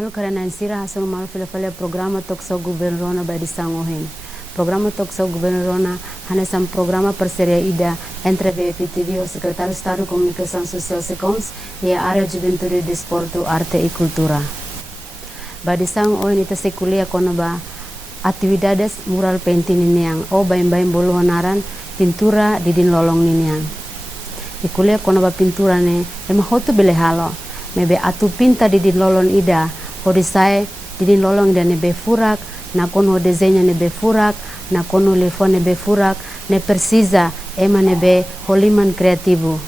malu karena sira hasil malu file programa tokso gubernurona by disangohin. Programa tokso gubernurona hanesam programa parceria ida entre BPTV o Secretário de Estado de Comunicação Social SECOMS e a área de Juventude, Desporto, Arte e Cultura. By disangohin ita sekulia kono ba atividades mural painting niniang o baim-baim bolu honaran pintura di din lolong niniang. Ikulia kono ba pintura ne ema hotu bele halo. Mebe atu pinta di din lolong ida hodisai di din lolong ida nebe furak na kono desenha nebe furak na kono telefone nebe furak ne precisa ema nebe holiman kreativo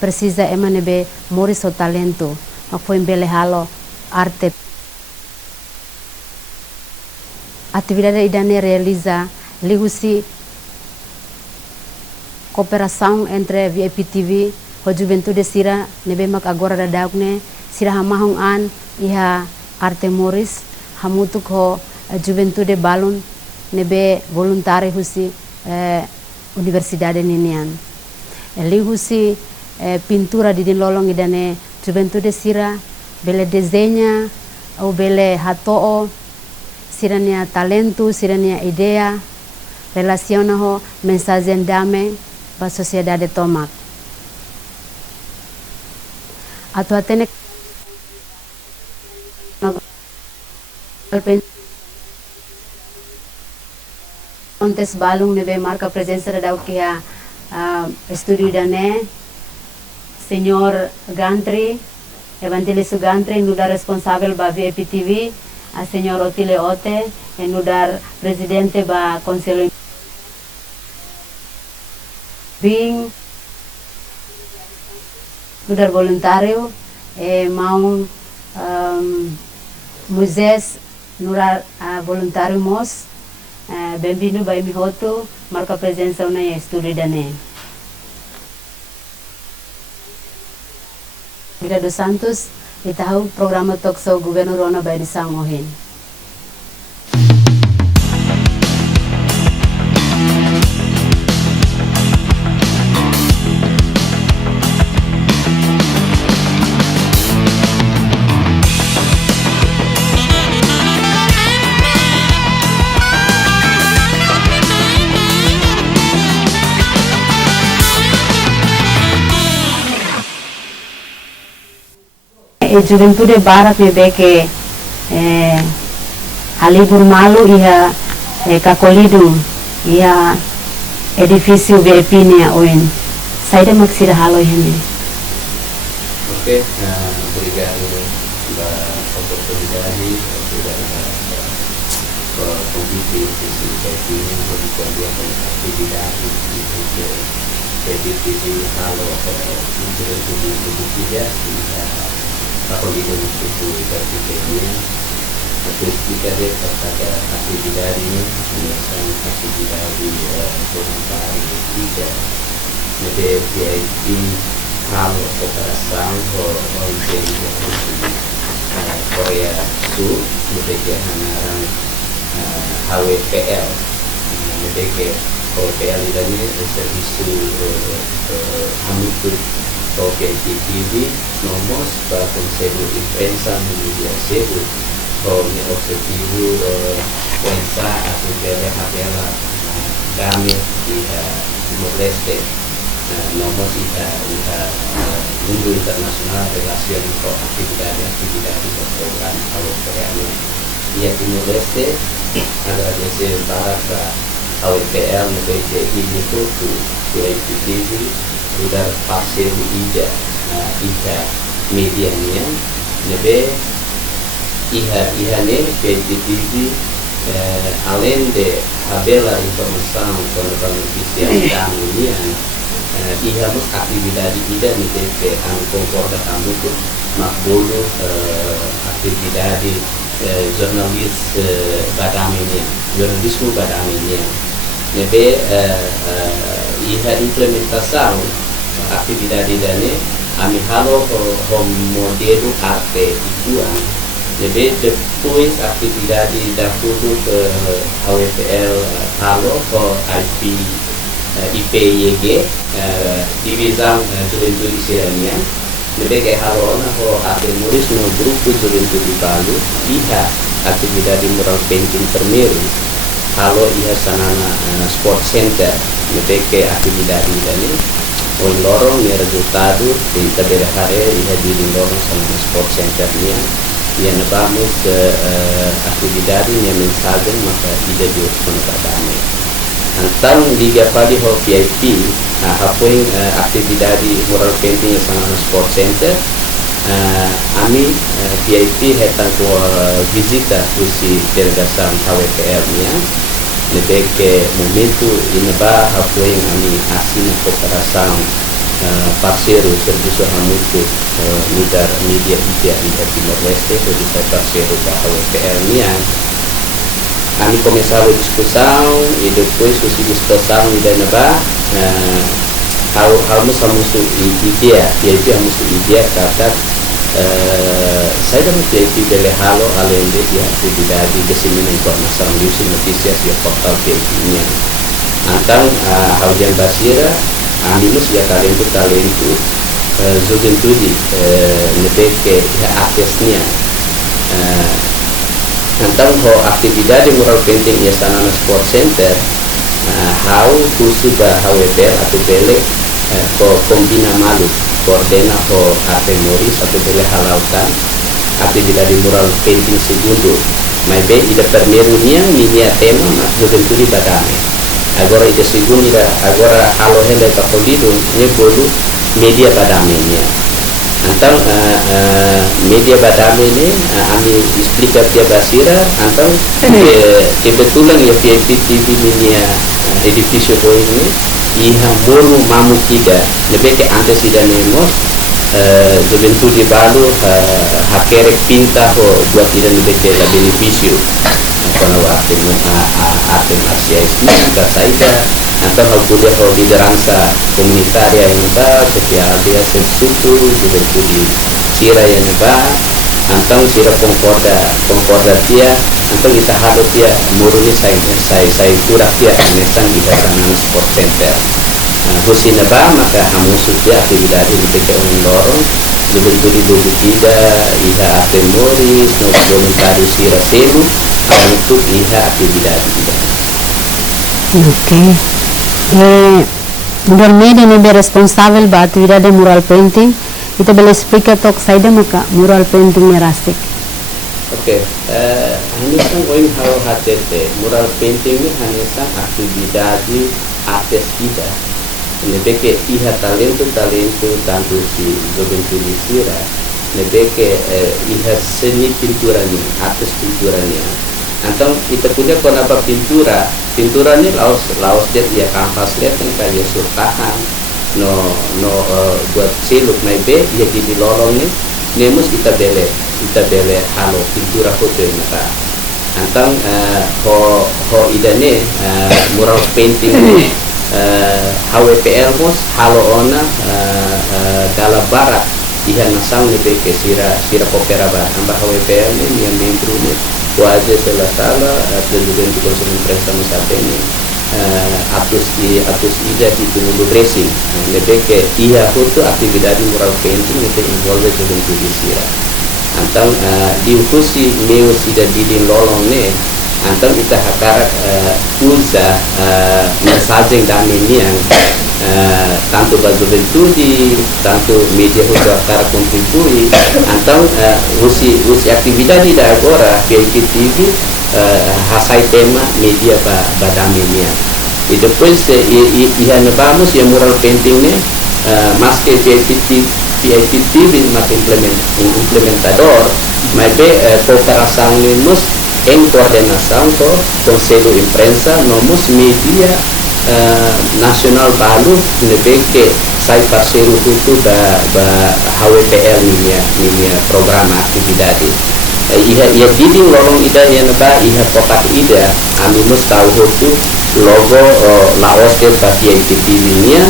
precisa ema nebe moris o talento mak foi bele halo arte. Atividade ida ne realiza lihusi cooperação entre VPTV o Juventude Sira nebe mak agora da dagne sira hamahong an iha arte moris hamutuk ho Juventude balon nebe voluntari husi universidade ninian eli husi pintura di din lolong idane Juventude Sira bele desenha o bele hatoo sirania talento sirania idea relaciona ho mensagem dame ba sociedade tomak atau atene ontes balung nebe marca presença da o que a estúdio dane senhor Gantri Evangelista Gantri no dar responsável ba VPTV a senhor Otile Ote e no dar presidente ba conselho bing no dar voluntário e mau Moisés no dar voluntário mos bem-vindo by mihoto marca presença na estúdio dane Vida dos Santos itahu programa tokso gubernurona by disangohin. Juventude Barat nebe ke halibur malu iha kakolidum iha edifício VIP nia oin saida maksira halo ini. Oke, obrigado pela oportunidade para convite esse evento para cambiar a atividade que PBTV halo Juventude Indonesia apa gitu itu berpikirnya terus kita lihat pada aktivitas ini menyelesaikan aktivitas di voluntar tidak jadi VIP hal operasan organisasi Korea Sur jadi hanaran HWPL jadi ke HWPL ini servisu hamutur PBTV nomos para Conselho de Imprensa Media Sebu como objetivo pensar a tutela habela dame e Timor-Leste nomos mundo internacional relação com atividade do programa AWPL e a Timor-Leste agradecer para a AWPL no BTI itu PBTV sudah parcel ida medianya nebe iha ne PBTV além de habela informação quando beneficiar kami iha mus aktivitas ida nebe ke concorda kamu tu makbulu aktivitas jurnalis badaminya jurnalisme badaminya nebe iha implementação atividade dane ami halo modelo arte itu jadi depois atividade da tudo ke AWPL halo IPYG divisão Juventude Sirania Nebe halona ho atemoris no grupo Juventude Balu iha atividade mural painting primeiro halo iha sanana sport center nebe atividade ini o lorong ni resultado de tabela hare iha di lorong sanana sport center nia ia vamos atividade nia mensagem maka ida di konpadame então liga para o VIP apoio atividade mural painting sanana sport center ami VIP hetang ko visita kusi delegação HWPL nia nebe momento ineba apoio ami assina cooperação parceiro serviço mútuo media ida Timor-Leste sebagai parceiro da HWPL nia kami começava a discussão e depois essa discussão ida neba harus ideia VIP harus ideia kata saya dapat VIP bele halo além de atividade disseminam informação news e notícias e portal VIP nya então Haujan Basira amigos ya talento juventude nebeke artisnya então ho atividade mural painting ya sanana sport center how kusuba HWPL atau bele ko kombina malu coordena ho atemoris atau bele halautan atividade mural painting segundo mas bem ida primeiro nia minha tema juventude badame agora ida segundo ida agora halo hele kapodido ne bolu media badame nia então media badame ini kami explica dia Basira então kebetulan ya VIP TV minha edifício ini iha moro mamu kita lebih ke antes ida nemos juventude balu hakere pinta ho buat ida lebih ke la benefício karena atem ACIP kata ida atau kuliah ho liderança comunitária yang ba setiap dia sebsutu juventude sira yang ba antang sira concorda dia antang kita halo dia muruni saya kurang dia nesang ida sanana sport center husina ba maka hamusu dia atividade lebih ke lorong juventude do tidak iha atemoris no voluntário sira semu untuk iha atividade ida. Okay. Dormida é responsável pela atividade de mural painting e também explica tok saída muka mural painting merastik. Oke, hanya sang oin hal hatete mural painting ini hanya sang atividade artes kita. Nebeke iha talento tanto si juventude sira, nebeke iha seni pinturanya, artes pinturanya. Então kita punya kenapa pintura ini laos dia ya kanvas lihat kan kayak surtahan buat seluk maybe ya di lorong nih nemus kita bele halo pintura foto ini kan antang ho idane mural painting ini HWPL mos halo ona dalam barat iha nasang nih ke sira kopera ba ambah HWPL ini yang membru nih wajah salah presiden konsumen prensa musabeni atus ida di Tunulu Racing lebih ke iya foto aktivitas mural painting lebih involve juventude sira antang diukusi meus ida didin lolong ne antang ita hakarak usa mensagem da menian tanto para juventude tanto media usa para contribuir então usi atividade da agora VIP TV hasai tema media para menian e depois ia vamos e mural painting ne mas que VIP TV mas implementador mas cooperação nemos em coordenação com Conselho Imprensa nomos media nasional balu lebih ke saya parceiro itu da HWPL minha programa atividade ia diding lorong ida yang ba ia pokat ida anu mus tahu itu logo laos ke VIP TV-nya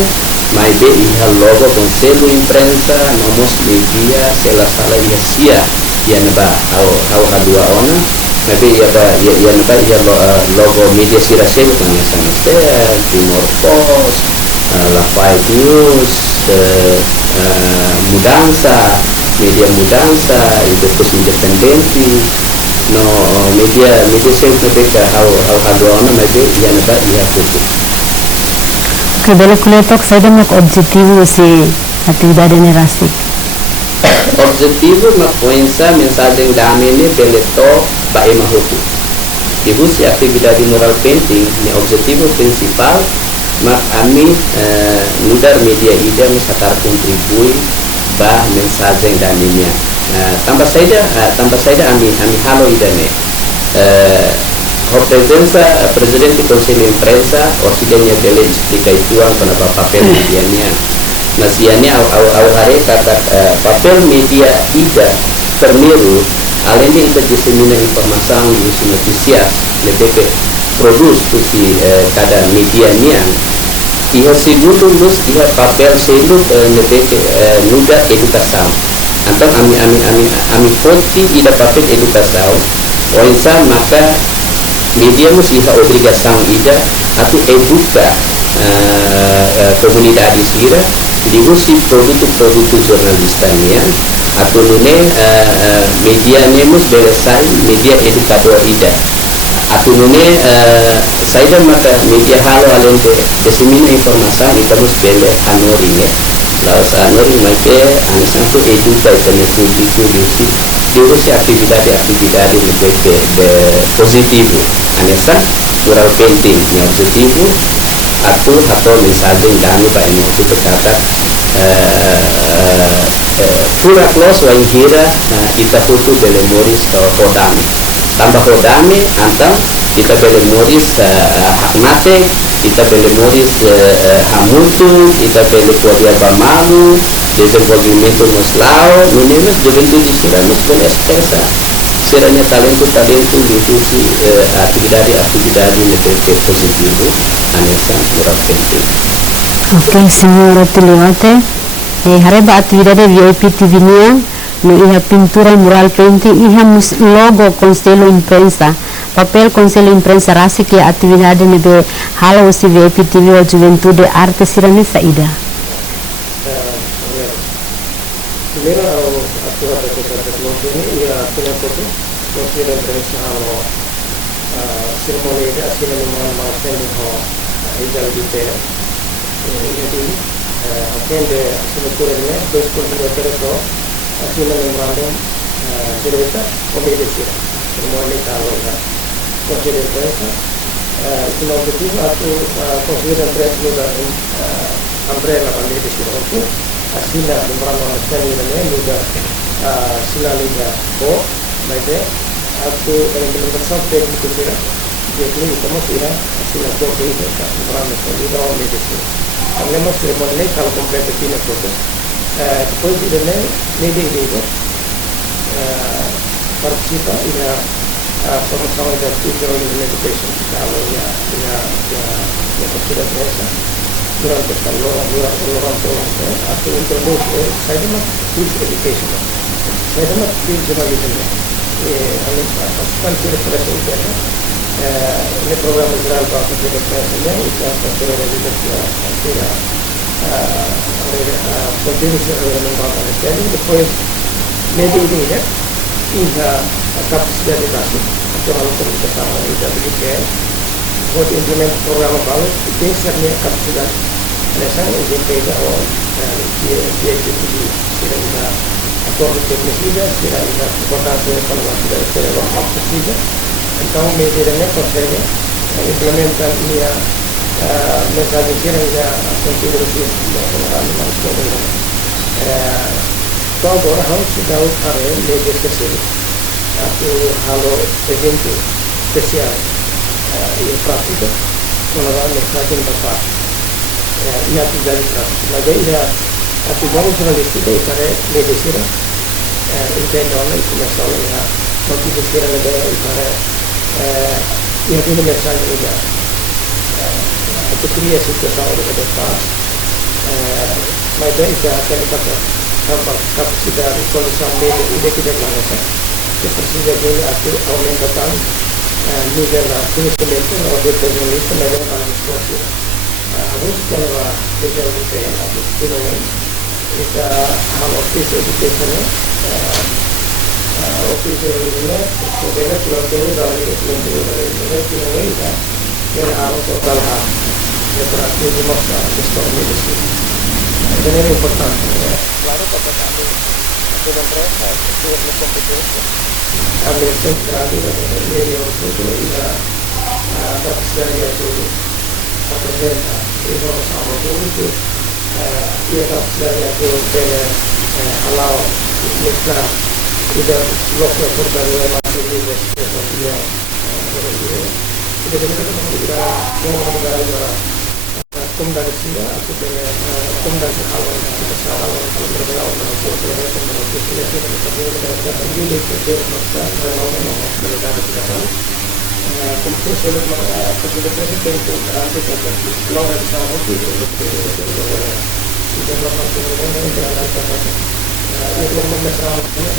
mai be ia logo Conselho Imprensa nomos media sela-sala ia sia yang ba au dua ona tapi ya logo media sirasel kan ya Timor Post, La Five News, mudança e depois independente no media sempre beca ao hadona mas be ia na ia pouco. Que bela kuletok saya dah mak objetivo si atividade nerasi. Objetivo makuensa mensagem dami ni beleto ba emahuku. Ibu si atividade mural painting ni objetivo principal mak ami mudar media ida mesatar kontribui ba mensagem daminya. Tambah saja ami halo ida ne. A presença presidente do Conselho de Imprensa orsidenya bele explica itu pada papel medianya. Nasiannya au hari kata papel media ida terniru além de ita dissemina informação e noticias lebih ke produs si cada medianya iha segundo luz iha papel selu lebih ke nuda educação. Então ami fonte ida papel educação ou insan maka media mesti iha obrigação ida atu educa comunidade sira diusi produto jornalistanya atau nune media nemus beresai media edukador ida atau nune saya maka media halo alente desemina informasi kita mus bele anoringe lalu anori maite anasanto educa itane público diusi aktividade lebih positivo anesa mural painting yang positivo atau mensagem dami ba imo itu berkata pura close wa ingira kita foto bele moris hodami tambah hodami antang kita bele moris hakmate kita bele moris hamutu kita bele kuadia bamalu desenvolvimento moslao nunemes juventude siramus bele expressa seranya talento itu aktividade lebih positivo anessa mural painting. Ok, senhora Televate, hareba atividade VIP TV-nya, no iha pintura mural painting, iha logo Conselho Imprensa, papel Conselho Imprensa rasi que atividade nebe halo si VIP TV o Juventude Arte Sirani Saida. Primeiro, a tua tecnologia e a foto Conselho Imprensa halo cerimônia asina numa pending ho hijau di tera. Jadi akhirnya asina kurangnya terus kontributor itu asina memandang cerita kompetisi. Cerimônia kalau Conselho Imprensa itu objektif atau Conselho Imprensa itu umbrella kompetisi itu asina memandang asina juga sila liga oh baiknya atau implementação técnica será de que estamos irá así la cosa y está para nosotros ir a la medicina. Hablemos de moneda tal completa tiene cosas. Después de tener media idea participa y la formación de teacher in education kalau ya considera esa durante durante atau introduce saya mah teach education saya mah teach journalism pasukan referensi internet ini program Israel bahasa referensinya itu consider tidak kontinuasi dengan bahasa jadi depois media ini ya hingga kapasitas atau hal komunikasi yang tidak buat implement program baru itu sebenarnya kapasitas alasan yang beda dia tidak acordo tecnicida, será a importância da informação da ser o mais possível. Então, mediamente consegue implementar a mensagem que já a conteúdo de mais coisa. Então, agora vamos dar o carreira de especial. Atau halo evento spesial in prática con la mensagem tepat. Ia tidak praktik. Maka atividade jornalística e para medicina internamente começou a motivação da para ia ter mensagem já a cria situação da paz mas daí já aquele para capacidade condição média e de que declaração que precisa de aumentação nível de conhecimento ou de jornalista melhor para a harus kalau kita bukan habis ini kita hal office education office ini sebenarnya pulang dulu dari pulang dulu dari ini kan yang harus total ya berarti di masa historia di sini ini important lalu pada saat itu dan mereka sesuai kompetisi ambil sekali dari itu ya tersedia itu representa itu sama itu ia tersedia itu halau Islam tidak lokal perdagangan masih di Indonesia tidak kita yang negara hukum dari sini aku punya hukum dari halau kita salah kalau berbeda orang itu berbeda dengan kita kita sendiri kita masa berbeda kita tahu kumpul sulit kesulitan itu berarti kita kalau ada sama itu tidak dapat kemudian tidak ada kata itu memang ini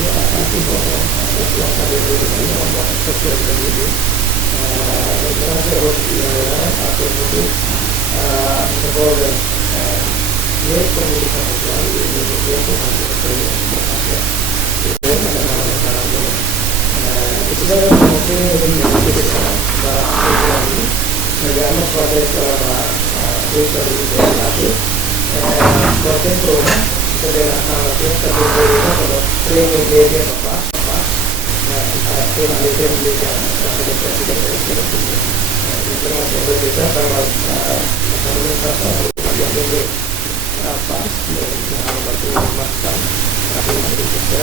akan itu yang tadi itu yang sosial tadi atau itu sebagai ini pendidikan itu itu adalah mungkin dari negara sebagai usaha itu proses program sederhana kita berikan pada training media apa training media sebagai presiden informasi berbeda tentang yang ini apa yang berarti makan tapi kita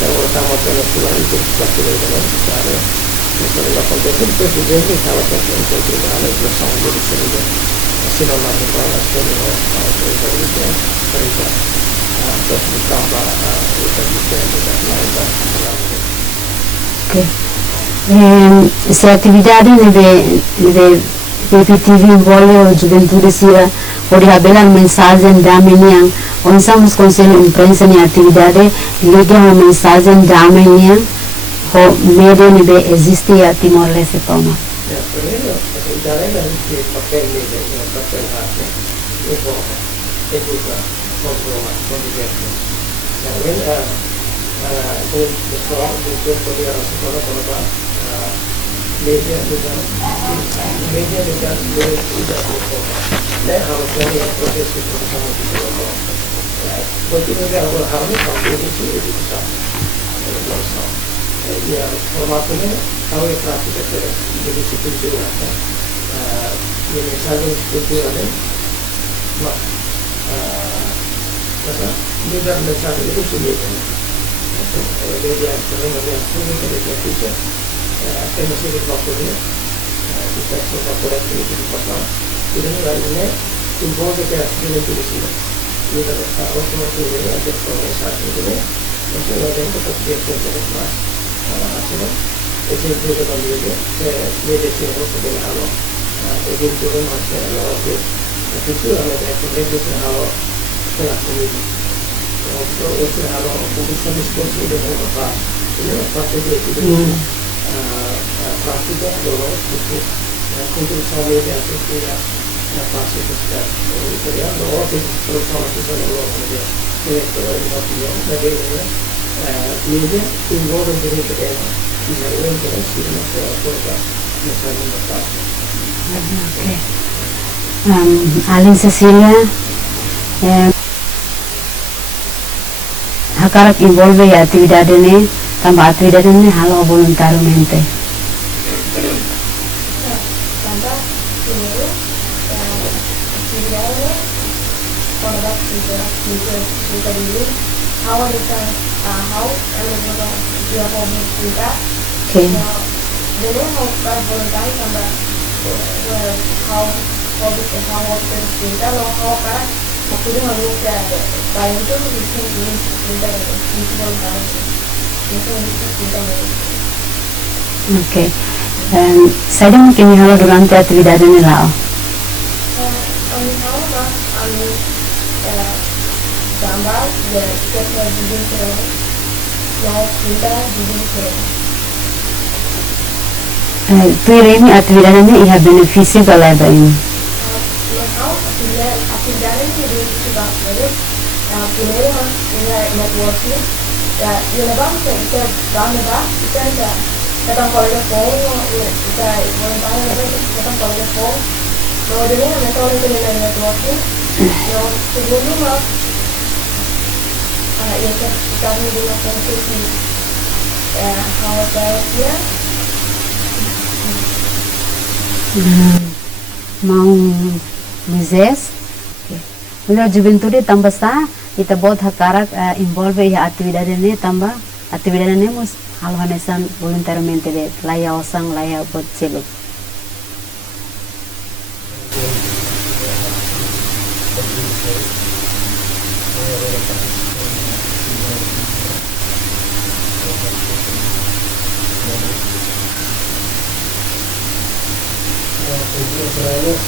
yang pertama penentuan itu sesuatu yang ada misalnya konteks presiden ini salah satu yang terkenal bersama jadi sehingga sinoma internasional presiden perintah terus ditambah presiden dan lain-lain. Oke. Se attività deve PPTV voglio gioventù sia oriabela mensagem damenian onsamos conselho imprensa ni atividade liga o mensagem damenian ho media nebe existe a Timor Leste toma. Ya, primero, el papel de papel hace informa, educa, controla, convivencia. También el podría responder por la media dengan tidak dan harus dari proses itu sama kita. Begitu dia harus kompetisi itu bisa. Ya, formatnya tahu ya praktik jadi seperti itu kan. Ini misalnya seperti ada mak masa juga misalnya itu sulit. Dia sering punya dia bisa masih di waktunya kita coba koreksi itu di pasal. Kemudian lainnya timbul kita dengan tulisan. Ini harus mengatur ada proses ini. Mungkin ada yang tetap dia terus hasilnya itu juga bagi medisi harus dengan halo itu juga masih ada itu ada medisi halo setelah ini untuk itu halo bisa diskusi dengan apa ini pasti itu praktiknya adalah itu untuk sama media sosial pasti itu sudah itu ya bahwa terus sama kita lalu media itu yang jadi media timbul menjadi kedua misalnya yang sudah terbuka misalnya apa Alin Cecilia hakarak involve ya actividad ini tambah actividad ini halo voluntariamente how dia hobi kita. Okay. Jadi mau voluntari tambah how hobby ke hawa kita lo hawa karena aku dia malu ya kayak itu bisa kita itu boleh tahu itu kita Oke. Saya mungkin halo durante attività nell'ao. Kami hawa mah kami gambar ya kita bikin terus mau kita bikin terus Tu iremi attività iha beneficio kalau ada ini. Now, actividad que yo iba a hacer, primero era networking, y le vamos a hacer dame va, y kita tanpa telepon, kita voluntario kita tanpa telepon, luego de una metode que le networking, yo segundo más, ya kita menggunakan sesi hal baiknya. Mau Moisés, a juventude tambah sa, ita बहुत hakarak involve ya atividade ne tambah atividade ne mus hal hanesan voluntariamente de laya osang laya buat celuk. Lebih terus.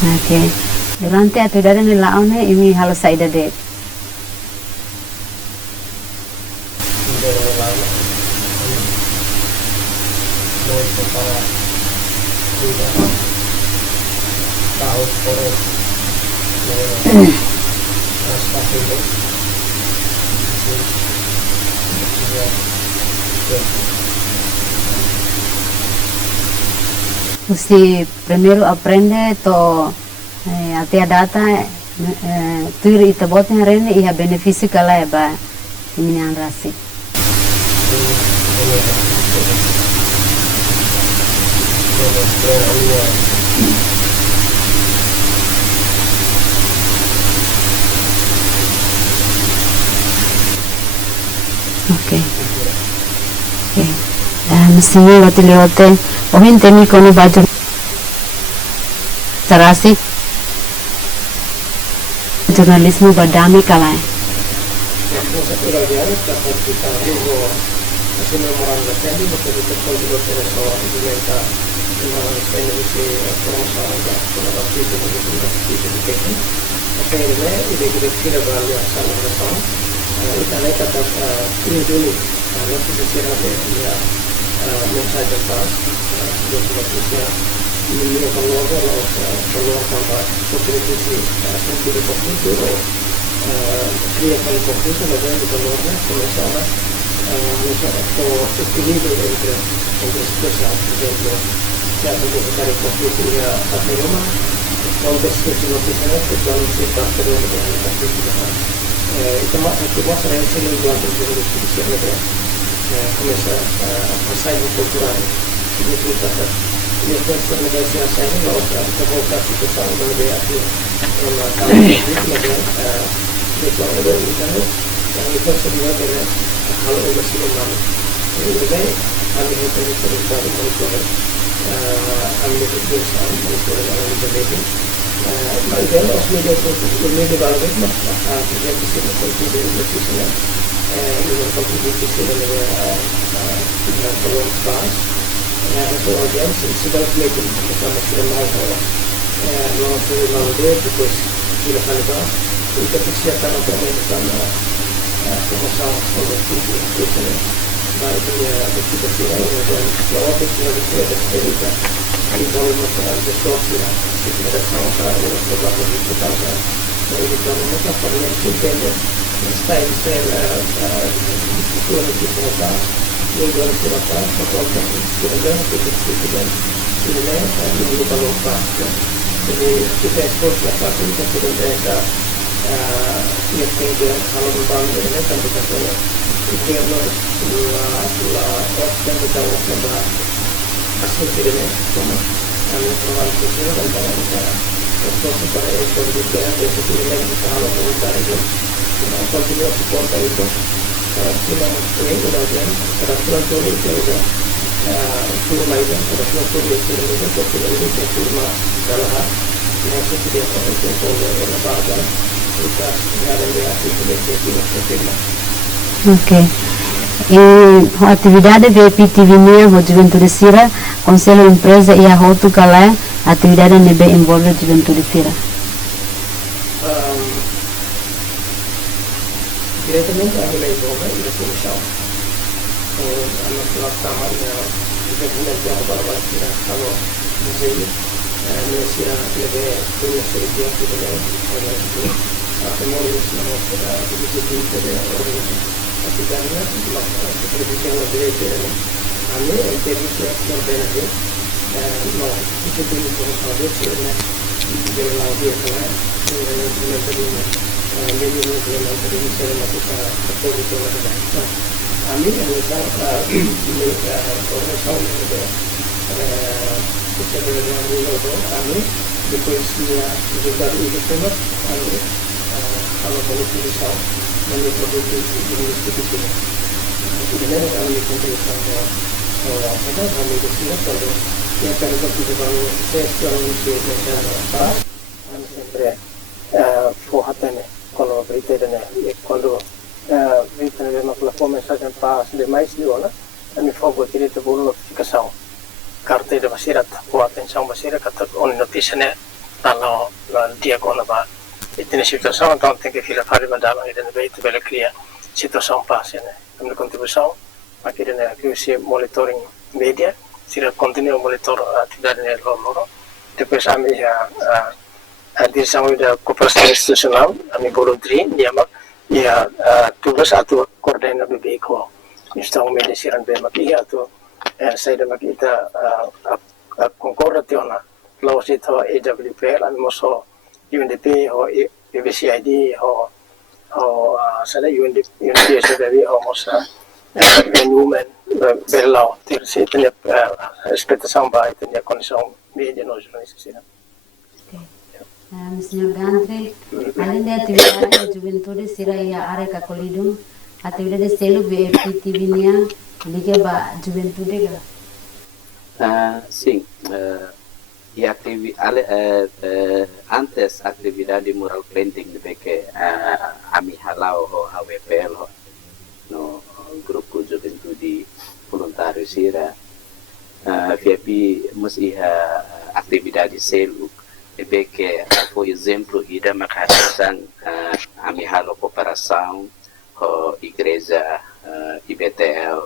Oke, durante attività nell'aone ini halo saida de. Mesti primeiro aprende to até a data tuir ita botnya rene iha benefício kala ba iminyan rasi. Oke. Mestinya waktu lewatin ohin temi kono baju terasi jurnalisme berdami kalai. mensagem faz, dentro da polícia, e eu falo logo, falou quando sobre o conflito, cria aquele conflito, mas ele falou, começava o equilíbrio entre as pessoas, por exemplo, se há um conflito e a Roma, quando esse não fizer, o pessoal não se está perdendo o conflito. Então, aqui mostra esse linguagem do Espírito começa a passar no cultural, significa que depois da negociação mostra que volta a situação da ideia aqui na casa vítima depois da então depois se viu que hal itu siluman jadi kami itu cerita monitor kami itu bisa monitor dalam jadi bagian os media balik mas kerja di sini kontribusi di sini dengan kontribusi dengan peluang pas itu audiens sudah media bersama dengan lalu depois sudah kali itu persiapan untuk melakukan pemasangan produktif itu baik ya kita sih dan jawab itu sudah kita involvement de sócia de federação para o programa de educação da educação para poder entender está em ser cultura de colocar língua de colocar para colocar estudar que estudar e ler e o valor prático kita expose la parte di questo interessa io credo allo bando delle tante persone che la opzione di da ascoltare come hanno trovato solo dal bando posso fare il produtto e sentire meglio alla volontà di qualche supporto aiuto fino a questo da gente per affrontare il caso turma itu pada suatu turma itu ketika itu turma adalah yang seperti apa itu yang pada kita ada di aktivitas itu turma. Ok. E a atividade VPTV NIA, o Juventude Sira, Conselho Empresa e a Roto Calé, a atividade NB envolve a Juventude Sira. Diretamente a nilai envolve a comissão. A nossa tamanho eventualmente a barra Sira, kalau misalnya Sira lebih punya sedikit itu Atemoris nama begitu pada orang tapi karena seperti yang lebih dari kami interview berbeda no itu pun sahaja karena dia lagi adalah media implementasi misalnya kita betul itu ada kami yang misal orang tahu kita belajar dulu kami di posisinya juga itu semua kami kalau boleh pisau menyebut institusi ini kami kontrol ada kami di sini kalau yang kami betul baru saya sekarang di Jakarta kami sempre forratene kalau berita dan kalau berita memang kalau mensagem pas demais di ona kami fogo direito por notificação carta de masyarakat buat atenção masyarakat on notisnya kalau dia kona ba itu situação então tem que ficar fora mandar e dan beit bela cria situação passa né kami contribuição aqui dan que monitoring media sira continue monitor atividade loro depois a direção da cooperação institucional a minha voluntari niama ia tugas atau koordinat BBK estão mediciran bem aqui atau saya dan kita konkorrationa lalu itu EWPL anu moso UNDP o BBCID o sana UNDP SDB o mosa human belau terus itu expectação ba itu condição media nos jornalistas. Senhor Gantri, além da atividade da Juventude Sira e a área Cacolidum, a atividade de selo VPTV NIA liga ba Juventude gala? Sim, e antes atividade moral painting de que ami halau ho AWPL no grupo Juventude Voluntário Sira VIP mesti atividade selo de que por exemplo ida makasang ami halau cooperação ho igreja IBTL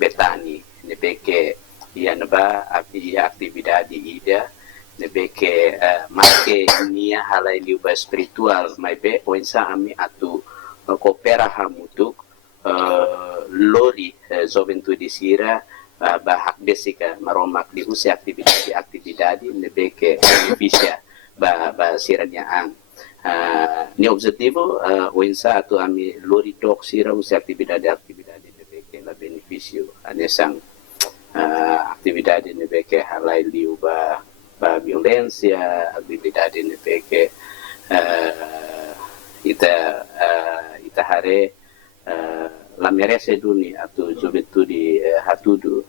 Betani de que ia neba atividade ida nebe que marque nia halai liuba spiritual mai be oinsa ami atu coopera hamutuk lori Juventude Sira bahak desika maromak di usia aktividade nebe que beneficia ba siranya ang ni objetivo oinsa atu ami lori dok sira usia aktividade nebe que la beneficio anesang atividade nebe que halai liuba violência, atividade nebe que ita hare la merece duni atau Juventude hatudu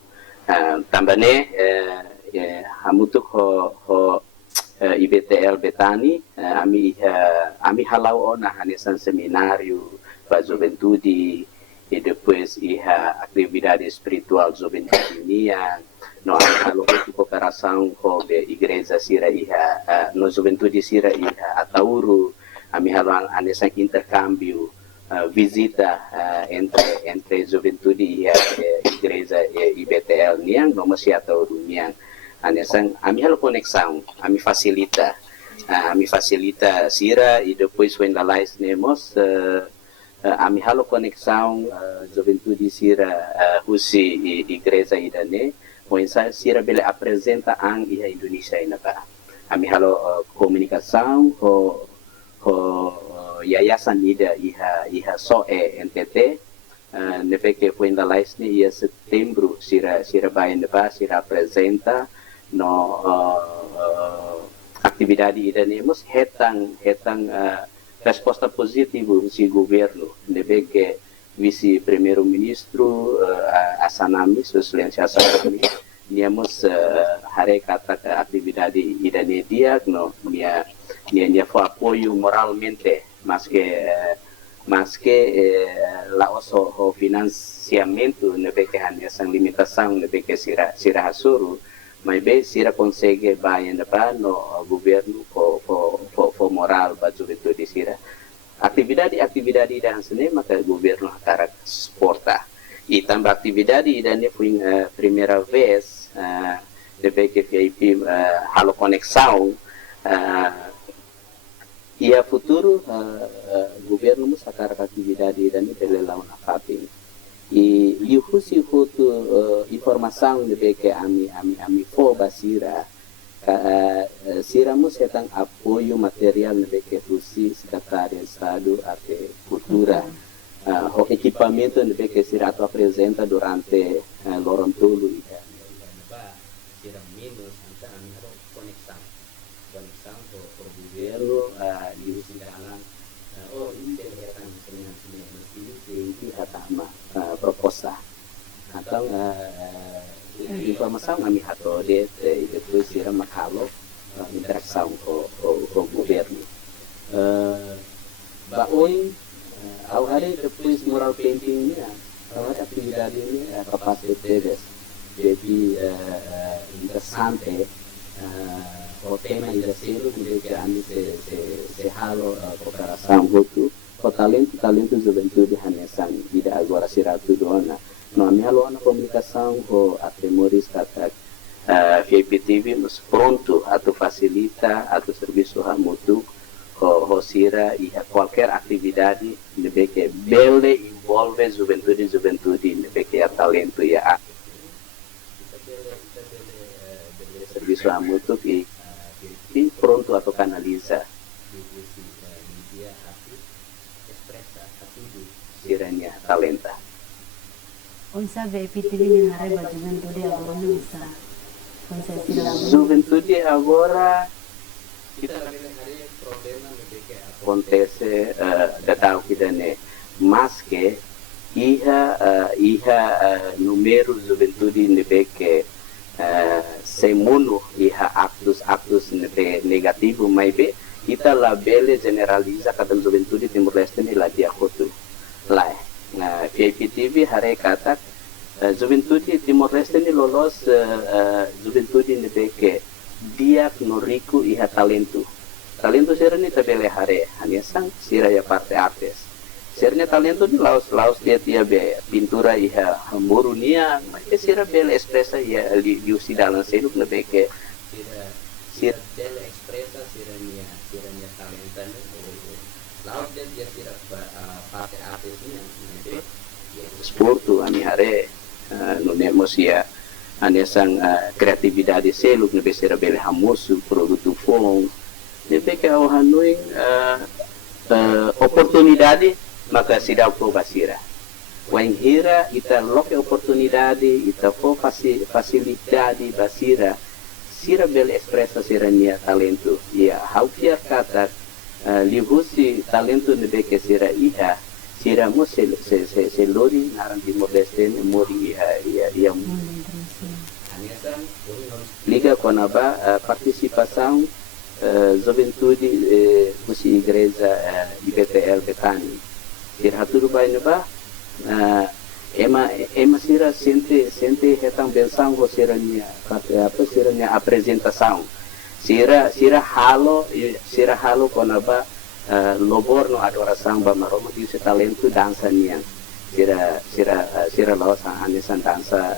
tambane hamutuk ho IBTL Betani ami halau ona hanesan seminário para Juventude e depois atividade espiritual Juventude NIA no halo cooperação com a igreja Sira no Juventude Sira Atauru ami halo anessa intercâmbio visita entre Juventude e igreja IBTL NIA no masih Atauru NIA Anesan ami halo conexão, ami facilita sira e depois when la lais nemos ami halo conexão juventude sira husi igreja idane when sira bele apresenta ang iha Indonesia ina ba ami halo komunikação ho yayasan ida iha NTT nefeke when la lais ni ia setembro sira bain ba sira apresenta no atividade idanemos hetang resposta positiva si governo deve que vice primeiro-ministro Asanami Excelência Asanami niamos hari kata atividade idane dia no nia foi apoio moralmente mas que la oso o financiamento deve que hanya sang limitação deve que sira hasuru mas bem sira consegue bayan pa no governo for moral ba juventude sira atividade dan sene maka governo akan suporta e também atividade dan foi primeira vez deve que VIP halo conexão e a futuro governo mus akan atividade dan pela lawan afating e husi foto informação de que ami for basira sira mus setang apoio material de que husi secretaria estado arte cultura o equipamento de que sira apresenta durante lorontolo sira menos anta ami conexão por governo e husi dalam ini kelihatan ini hatama proposta atau informação kami hatode depois sira makalo interação com governo baoi ao hari depois mural painting ni ada atividade ini capacidades jadi interessante o tema ainda selo que ani se halo cooperação hutu o talento juventude hanesan ida agora siratu doana no ami halo na comunicação o atemoris kata VPTV nos pronto atu facilita atu serviço mutu o sira e qualquer atividade de que bele envolve juventude de que é talento e a serviço mutu e pronto atu canaliza siranya talenta. Onsa VPTV ni nare ba juventude agora não está. Onsa sira. Juventude agora kita hari problema que acontece datang kita ne mas que iha número juventude nebe que semuno iha actos negativo mas be kita labele generaliza cada juventude Timor-Leste ni la dia kotu lai VPTV hari kata juventude Timor-Leste ni lolos juventude nebe que dia no rico iha talento sira ni tabele hare hanya sang sira ya parte artes sirnya talento di laos dia be pintura iha murunia mas sira bele expressa ya liusi dalam seluk nebe que sira bele expressa siranya talenta laos dia sira parte artesnya nebe sporto ani hare no nemos ya ane sang kreatividade seluk nebe sira bele hamosu produto fong nebe que ao hanoi oportunidade maka sidau ko basira wan hira ita loke oportunidade ita fo facilidade basira sira bele expressa siranya talento ya haufiar kata lihusi talento nebe que sira iha sira mo se lori naran Timor-Leste mori ia liga konaba participação juventude kusi igreja IPTL Betani sira tudo vai neba ema sira sente hetang bensang ho siranya siranya apresentação sira halo konaba lobor no adoração ba maromo di se talento dança niang sira lawas anisan dansa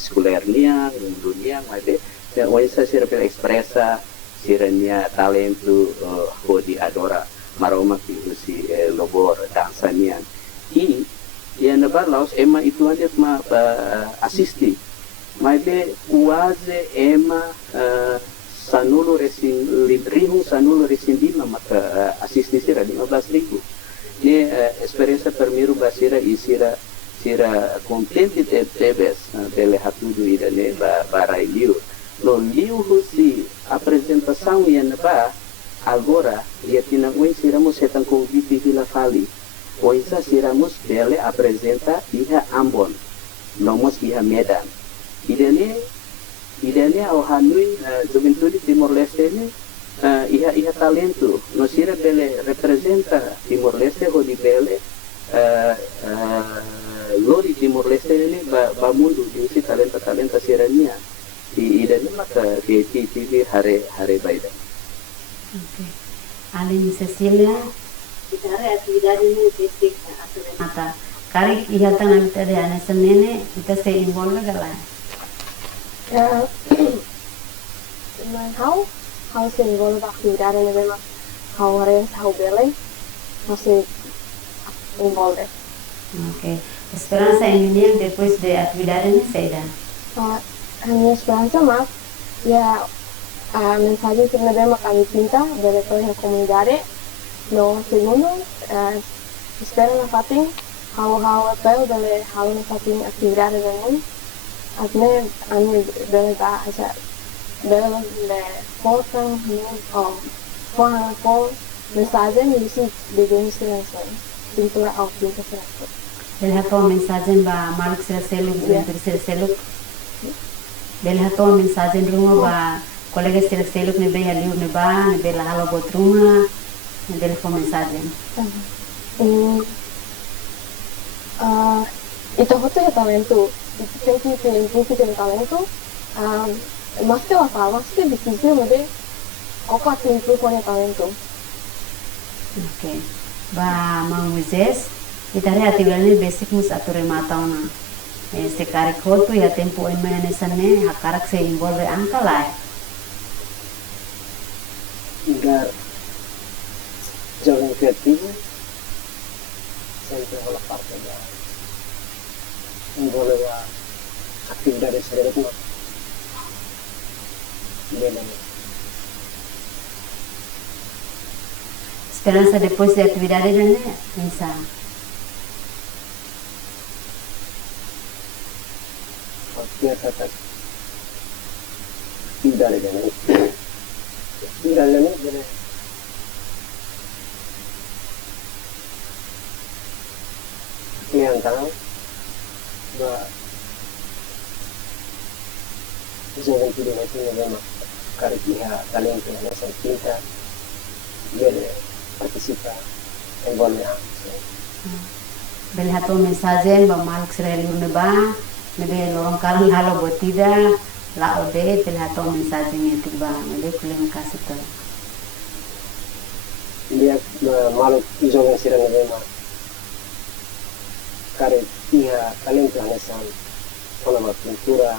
skuler niang dunia mas Oisa sira pela expressa sirania talento ho di adora maroma ki usi lobor dansa nian i ya na balaus ema itu aja ma assisti mai be uaze ema sanulo resin librihu sanulo resin dima maka assisti sira 15.000 ni esperienza permiru basira isira sira contente de tebes dele hatudu ida ne barai liu no liu husi apresentação yang ba agora ia tinangui siramos setan convite vila fali poisa siramos dele apresenta iha Ambon nomos iha Medan idane ao hanui juventude Timor Leste ne iha talento no sira dele representa Timor Leste ho di bele lori Timor Leste ne ba mundo di talenta sirania idane maka TV hare baida. Oke. Alin Cecilia, kita hari aktividad ini basic atau mata. Kari iya tangan kita di anak senene kita se involve gala. Men how se involve aktividad ini memang how harus how bele how se involve. Oke. Esperanza ini depois de actividad ini saya Hanya esperanza más, ya mensaje que me vemos a mi pinta de la comunidad. Lo segundo, espero la fatin, how apel de how la fatin actividades de mí. Asme ani bele ba asa bele le foto o mensaje ni si de inspiración pintura o pintura. Ele hatou mensagem ba Maluk Selaseluk Selaseluk. Ele hatou mensagem rumah ba colega Selaseluk ne be aliu ne ba ne be la halo bot rumah ne dele foi mensagem. Itu hotel de talento. Tem que ter impulso de talento. Más que difícil de opa tem impulso de talento. Okay. Ba Mang Moises, itare atibilani basic mus ature matauna. Se caricou ya tempo em menesane hakarak se envolve angka lá. Enggak jalan kreatif sempre rola parte da envolve atividades cerebral bem. Esperança depois da atividade né? Pensa. Biasa tak tidak ada ni yang tahu bahwa jangan tidak lagi memang karena talento yang saya kita bele participa envolve Bele hatou mensagem ba Maluk Selaseluk ne ba nebe lorong kalang halo botida la ode tel hatou mensagem etik ba nebe kulem kasita. Dia Maluk izong sirang nema kare iha talento hanesan ona pintura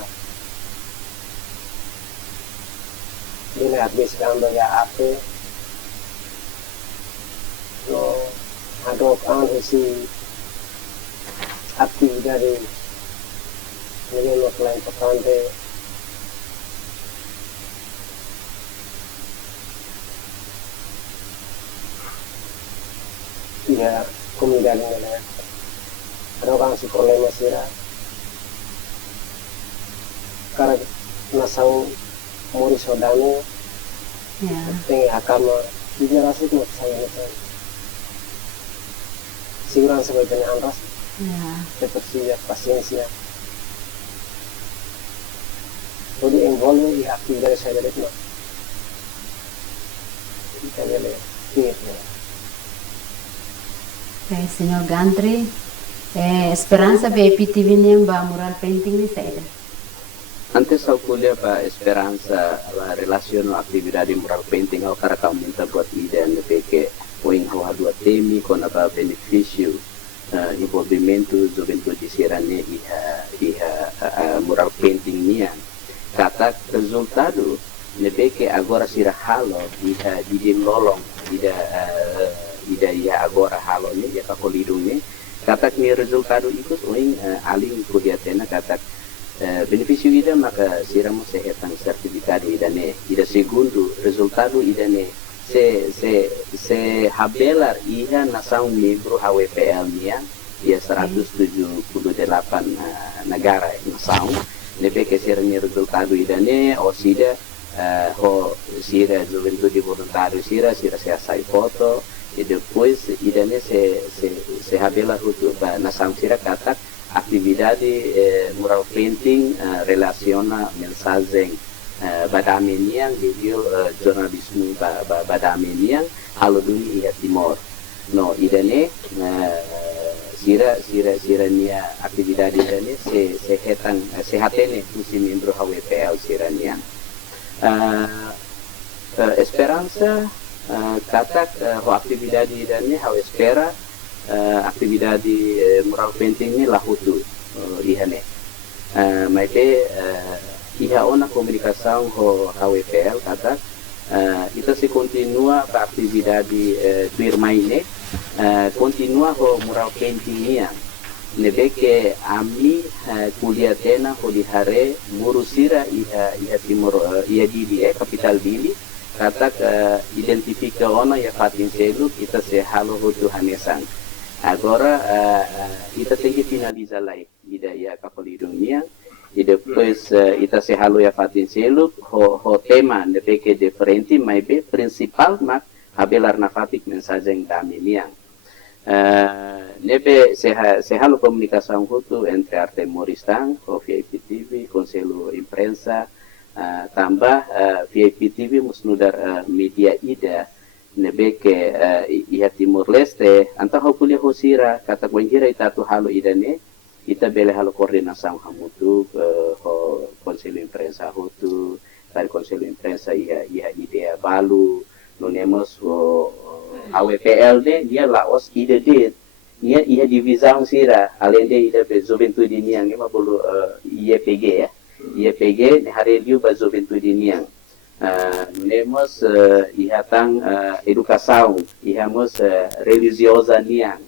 dele habis gambar ya ape no adok an isi aktividade Ini masalah importante ya comunidad ini ada orang si problema sira karena nasau mori sodano tengi akama bicara sih mau saya nasi seguran sebagai anras seperti ya pasiensia jadi envolve di aktividade saya dari itu kita boleh ini. Okay, Senhor Gantri, Esperança BPTV ba mural painting ni saída. Antes ao kuliah ba Esperança a relaciono atividade mural painting ao cara aumenta buat ide ne peke poin ho dua temi con ba benefício envolvimento juventude sirane iha mural painting nian kata resultado nebe que agora sira halo ida didim lolong ida ya agora halo ni ya kapolidung ni kata ni resultado ikut oing aling kudiatena kata benefício ida maka sira mo sehetang sertificado ida ne ida segundo resultado ida ne se habelar ida nação membro HWPL niya ya 178 negara nação nebe que sira ni resultado ida ne o sida ho sira juventude voluntário sira se sai foto e depois idane se habela hutu nação sira kata atividade mural painting relaciona mensagem badameniang video jornalismo badameniang halo dunia Timor no idane sira nia atividade idane se hatene musim membro HWPL sira nia esperança kata atividade idane how espera atividade mural painting ni lahutu ihane maite iha ona comunicação ho HWPL kata kita se continua a atividade tuirmaine continua ho mural painting nia nebe que ami kuliah tena ho di hare murusira iha timur iha dili capital dili kata identifica ona ya fatin selu kita se halo ho hanesan agora kita tem finaliza lai ida ya kapolidung nia e depois kita se halo ya fatin selu ho tema nebe que diferente mas be principal mak habelar na fatik mensagem da nia nebe se halo comunicação hutu entre arte Moristang, o VIP TV, Conselho Imprensa, tambah VIP TV musnudar media ida nebe ke iha Timor Leste anta ho kuliah hosira kata kuengira itatu halo idane kita bele halo koordinação hamutu ho Conselho Imprensa hutu dari Conselho Imprensa iha idea balu nonemos HWPL dia laos ide ia divisão sira além de ida be juventude niang ma bolu IEPG ya IEPG hari liu ba juventude niang nemos ihatang educação ihamos religiosa niang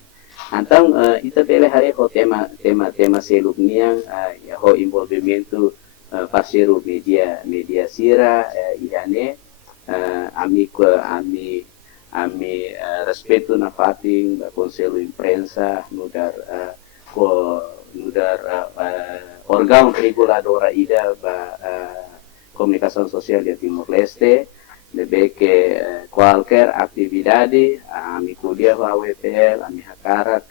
então ita bele hari ho tema seluk niang ya ho envolvimento parceiro media sira ihane ami respeito na fating Conselho Imprensa nudar órgão reguladora ida comunicação social de Timor Leste nebe que qualquer atividade ami kuliah HWPL ami hakarak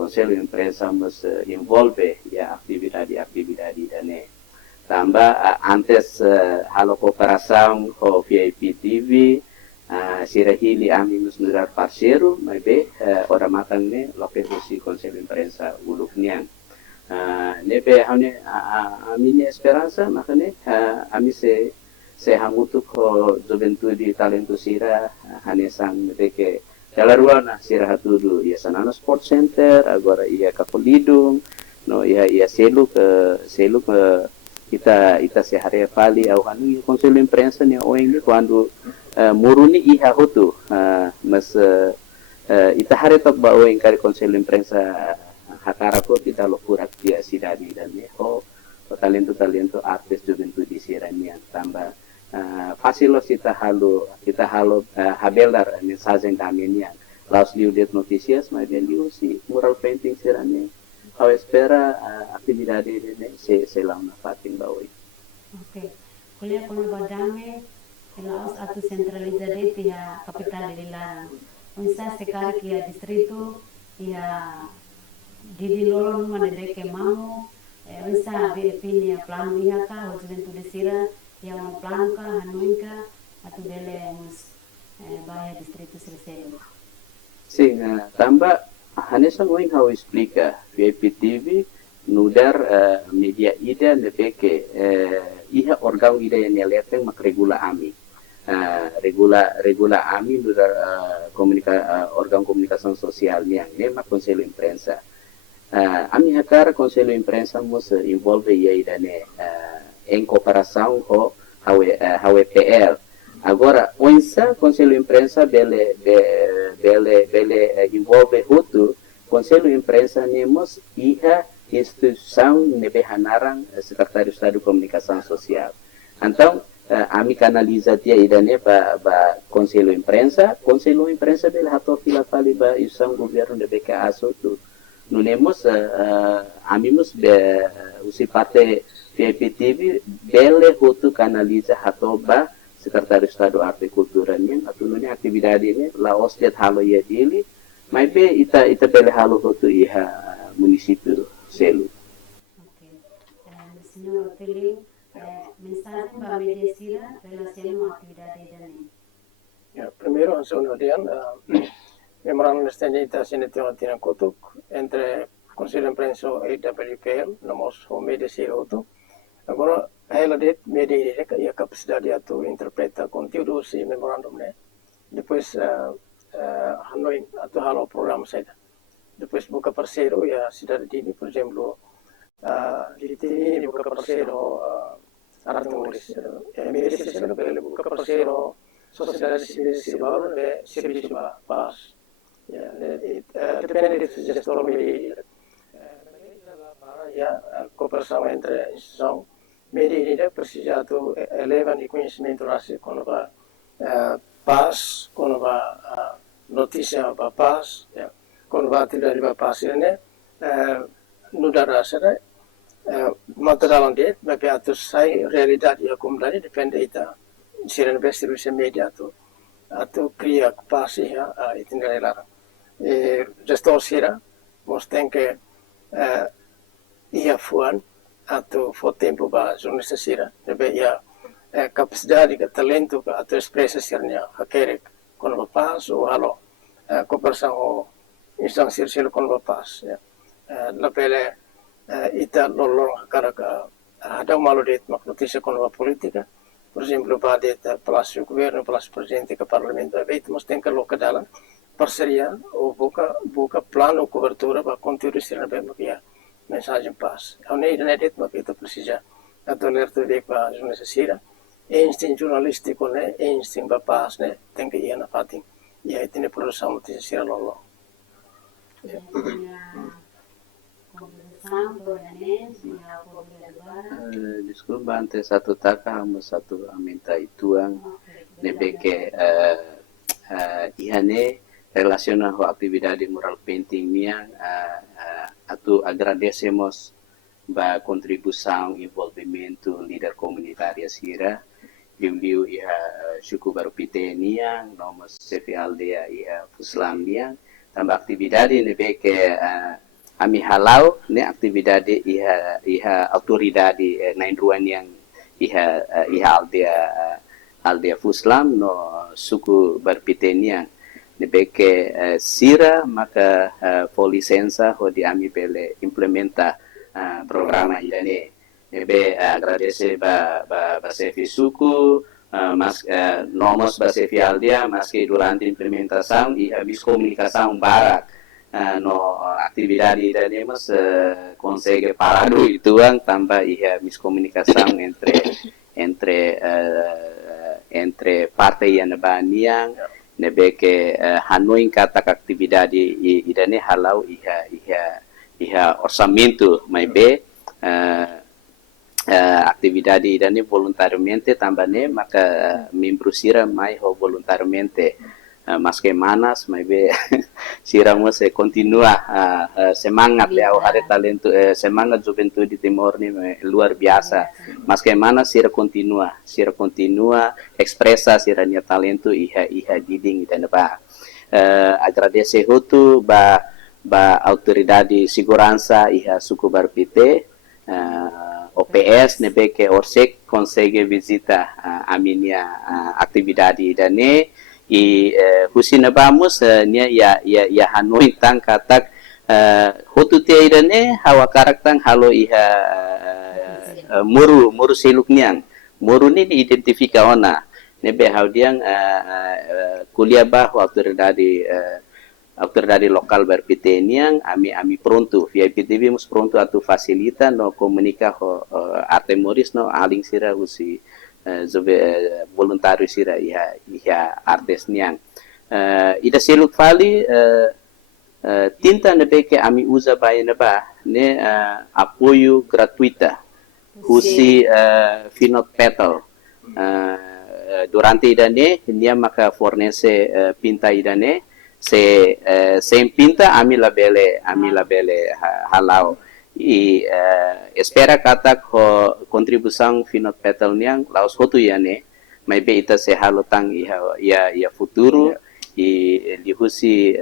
Conselho Imprensa mas envolve ya atividade dane tambah antes halo cooperação ho VIP TV sirahili ami musnudar parceiro maybe ora matang ne lope husi Conselho Imprensa uluk niang nebe hane ami esperança makane ami se hamutu ko juventude talento sira hanesang nebe ke dalarwana sira hatudu ia sanana sport center agora ia kapolidung no ia seluk kita se hare fali au hanu Conselho Imprensa ne oeng quando muruni iha hutu mas ita hare tok ba oeng kari Conselho Imprensa hakara ko kita lokurak dia sidani dan ho talento artis juventude siranian tambah fasilo kita halo habelar mensagem da menian laos liudet noticias mas dia liu si mural painting siranian ao espera atividade dele se lá na fatin baoi. Okay. Kuliah kono badame laos atu centralizade tia capital de Larang. Unsa sekali kia distrito ia didi lolong mana deke mau unsa be pinia plano ia ka o juventude sira yang plano ka hanuinka atu dele mus bahaya distrito Sircelo. Sim, tambah Hanessa going how explica VIP TV nudar media ida nepeke iha organ ida yang eleteng mak regula ami regula ami nudar organ komunikasi sosialnya ne mak Conselho Imprensa ami hakar Conselho Imprensa mus involve ia ida ne em cooperação com a UEPL. Agora, onça Conselho de Imprensa bele envolve outro Conselho de Imprensa nemos iha instituição nebe hanarang Secretário de Estado de Comunicação Social. Então, kami canaliza dia idane ba Conselho de Imprensa bele hato fila fali ba isang governo de BK aso tu nunemos amimus usi parte VIP TV bele hotu canaliza hato ba Secretário de Estado de Agricultura niang atununya atividade ini laos jet halo ya dili mai be ita bele halo hotu iha município Selu. Okay. Senhor Peleu, mensagem para medir relação à atividade dele. Ya, primero, señor memorandum de standardisasi tiang kutuk entre Conselho de Imprensa e WPL, nomos o medesir itu. Agora, ela det medir a capacidade de interpretar conteúdo si memorandum né. Depois Hanoi atau halo program saja. Depois buka parceiro ya sudah dini, por exemplo, di sini buka parceiro arti nulis. Medesir selo pele buka parceiro sociedade civil baru de serviço pas. Ya, depende de gestor media. Ya, cooperação entre instituição media ini precisa tu elevan di conhecimento rasi quando va pas, quando va notícia va pas, ya. Quando va tidak di pas ini nuda rasa mata dalam dia, tapi atus saya realidade ya kumdani depende ita siren distribusi media tu atau kriya pasi ya itu nilai larang. Gestor sira mos que ia fuan atau for tempo ba jornalista sira debe ia capacidade que talento atau expressa sirnya hakerek quando va pas ou halo cooperação instância sira quando va pas ya la pele ita lolong karaka ada malu det mak notícia quando va política. Por exemplo, para o Palácio do Governo, o Palácio do Presidente e o Parlamento, mas tem que colocar dela parceria ou boca plano ou cobertura para conteúdo externo bem a mensagem paz. A unidade net mas itu precisa atoler tu dek para jornalista e instinto jornalístico né, e instinto para paz né, tem que ir na fatin. E aí tem produção notícia lolo. Desculpa antes satu taka satu minta ituang nebeke ihane relaciona com a atividade mural painting minha atu agradecemos ba contribuição envolvimento líder comunitária sira liu iha suku baru pitenia nomos sefi aldea iha Fuslambiang tambah atividade nebeke ami halau ne atividade iha autoridade na indruan yang iha aldea Fuslam no suku berpitenia nebeke sira maka polisensa ho di ami pele implementa programa idane nebe agradece ba sefi suku nomos ba sefi aldea maski durante implementação iha miskomunikação barak no atividade da nemos consegue parado itu ang tambah iha miskomunikação entre partai yang baniang nebeke Hanoi katak atividade idane halau iha orçamento mai be atividade idane voluntariamente tambane maka membro sira mai ho voluntariamente mas que manas mai be siramos continua semangat leo ada talento semangat juventude Timor ni luar biasa mas que manas sira continua expressa siranya talento iha diding dan ba agradece hutu ba autoridade segurança iha suku barpite OPS nebe que orsek consegue visita a minha atividade idane i husina bamus nia ya Hanoi tang katak hotu tia idane hawa karaktang halo iha muru seluk niang muru ni identifika ona nebe haudiang kuliah bah autoridade autoridade local berpiteniang ami pronto via IPTV mus pronto atu facilita no comunica ho arte moris no aling sira usi voluntário sira iha artes niang ida seluk fali tinta nebe que ami usa bai neba ne apoio gratuita husi finot petal durante idane dia maka fornece pinta idane sem pinta ami labele halau espera kata ko kontribusi finot petal niang laos hotu yane mai be ita se halotang ia futuro di husi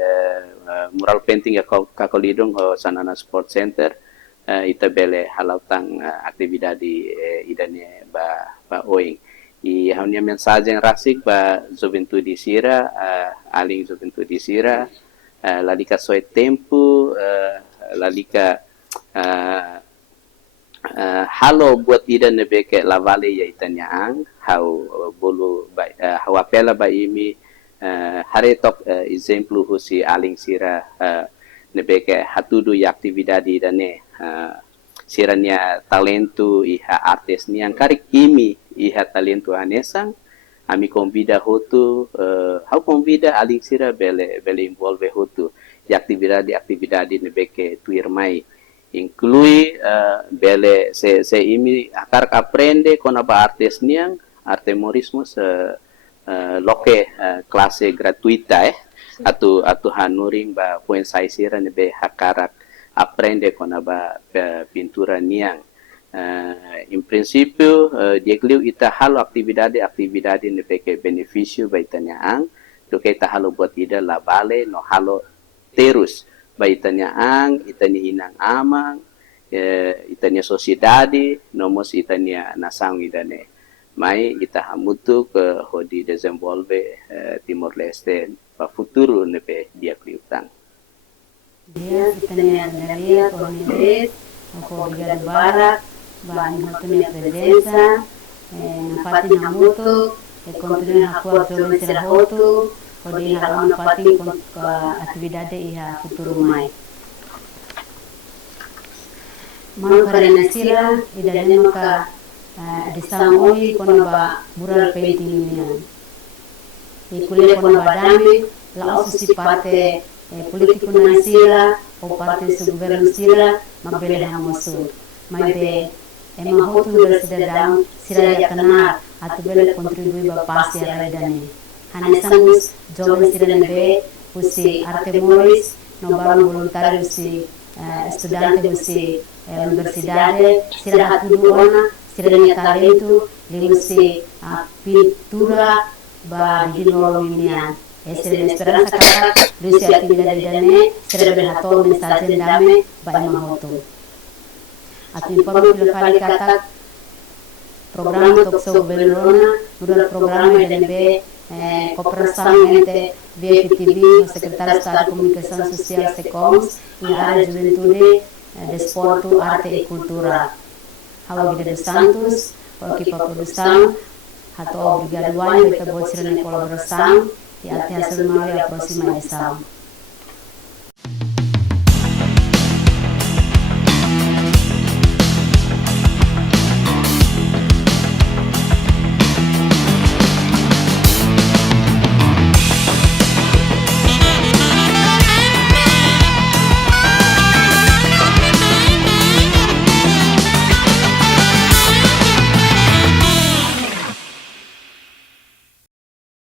mural painting ya kakolidong ho sanana sport center ita bele halotang aktividade idane ba oing hanya mensagem rasik ba juventude sira aling juventude sira lalika soe tempo lalika halo buat ida nebeke lavale ya itanyang hau bolu hau apela ba imi haretok exemplo husi aling sira nebeke hatudu ya aktividade idane siranya talento iha artes niang karik imi iha talento anesang ami convida hotu hau convida aling sira bele involve hotu di aktividade nebeke tuirmai inclui bele se imi akar aprende kona ba artes niang arte morismo loke klase gratuita atu hanuring ba poin sai sira nebe hakarak aprende kona ba pintura niang em princípio diekliu ita halo aktividade nebeke benefício ba itanyang do que ita halo buat ida labale no halo terus ba itanyang itani inang amang itania sociedade nomos itania nasang idane mai ita hamutu ke hodi desenvolve Timor Leste pa futuro nebe diekliu tang dia itania dalia Tornides ko Brigada Barat ba ni hotunia presença na pati na mutu continue hakua sobre sira hotu kodi haron pati atividade iha futuro mai mau karena sira idane maka disang oi kono ba mural painting niya ikule kono ba dame la osu si parte politiko na sira o parte su governo sira magbele hamosu mai be ema hotu da cidadão sira ya kanar atu bele contribui ba pasi ara dane hanesangus jovem sira nebe usi arte moris no baru voluntário usi estudante usi universidade sira hatu duona sira nia talento usi pintura ba dinolo minian sira esperança kata usi atividade dane sira bele hato mensagem dame ba ema hotu atu informe pelo fali kata programa tokso governorona durante programa DNB cooperação entre VFTV o secretário de Estado de Comunicação Social SECOMS e a área de Juventude Desporto, Arte e Cultura Hawa Guida dos Santos o equipa produção Hato obrigado Wani beta bolsira na colaboração e até a próxima edição.